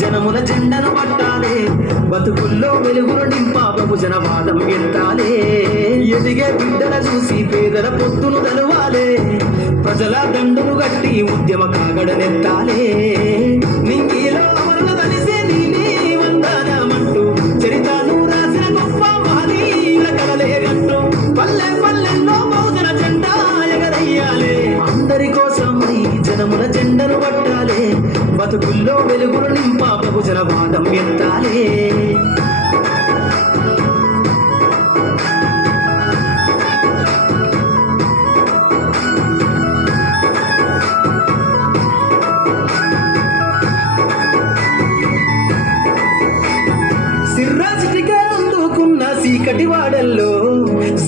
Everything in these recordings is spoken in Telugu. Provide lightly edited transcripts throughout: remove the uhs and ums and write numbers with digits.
జనముల జెండను పట్టాలే, బతుకుల్లో వెలుగులు నింపా బహుజన వాదం ఎత్తాలే. ఎదిగే బిడ్డల చూసి పేదల పొత్తును తలువాలే, ప్రజల దండును గట్టి ఉద్యమ కాగడనెత్తాలే. నింగిలో అమరుల కలిసే నీలి వందనమంటూ చరితను రాసిన గొప్ప మహనీయుల కలలే గంటూ పల్లె పల్లెల్లో బహుజన జెండా ఎగరయ్యాలే. అందరి కోసం ఈ జనముల జెండను పట్టాలే, బతుకుల్లో వెలుగులు నింపా బహుజన వాదం ఎత్తాలే. సిర్రాసిటిగా అందుకున్న సీకటి వాడల్లో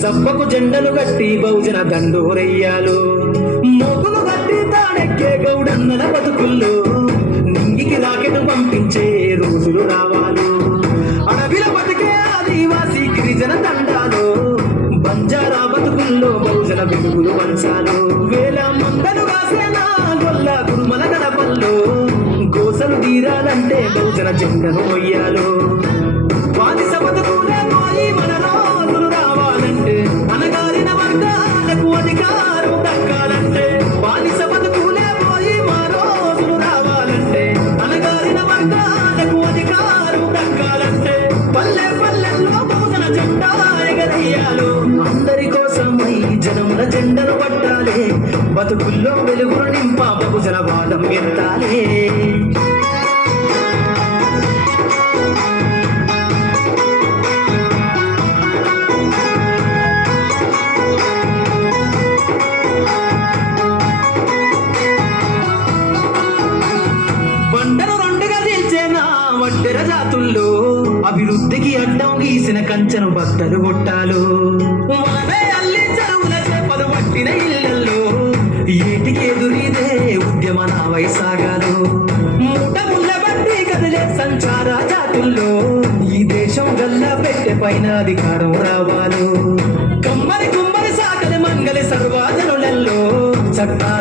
సబ్బకు జెండలు గట్టి బహుజన దండోరయ్యాలు. మోగులు గట్టి తాడెక్కే గౌడన్నల బతుకుల్లో నింగికి రాకెట్ పంపించే రోజులు రావాలు. అడవిల బతికే ఆదివాసీ గిరిజన తండాలు, బంజారా బతుకుల్లో బహుజన వెలుగులు వంచాలు. వేల మందలు కాసేనా గొల్ల కురుమల గడపల్లో గోసలు తీరాలంటే బహుజన జెండను మొయ్యాలు. బానిస బతుకులే పోయి మన రోజులు రావాలంటే, అనగారిన వర్గాలకు అధికారం దక్కాలంటే. బానిస బతుకులే పోయి మా రోజులు రావాలంటే, అనగారిన వర్గాలకు అధికారం దక్కాలంటే. పల్లె పల్లెల్లో బహుజన జెండా ఎగరయ్యాలు. అందరి కోసం ఈ జనముల జెండను పట్టాలే, బతుకుల్లో వెలుగులు నింపా బహుజన వాదం ఎత్తాలే. బండను రెండుగా తీల్చేనా వడ్డెర జాతుల్లో, అభివృద్ధికి అడ్డం గీసిన కంచెను బద్దలు కొట్టాలు. మనమే అల్లి చెరువుల చేపలు పట్టిన ఇళ్లలో ఏటికి ఎదురీదే ఉద్యమ నావై సాగాలు. మూట ముళ్ళ బట్టి కదిలే సంచార జాతుల్లో ఈ దేశం గల్లా పెట్టె పైన అధికారం రావాలు. కమ్మరి కుమ్మరి సాకలి మంగలి సర్వజనులలో చట్టాల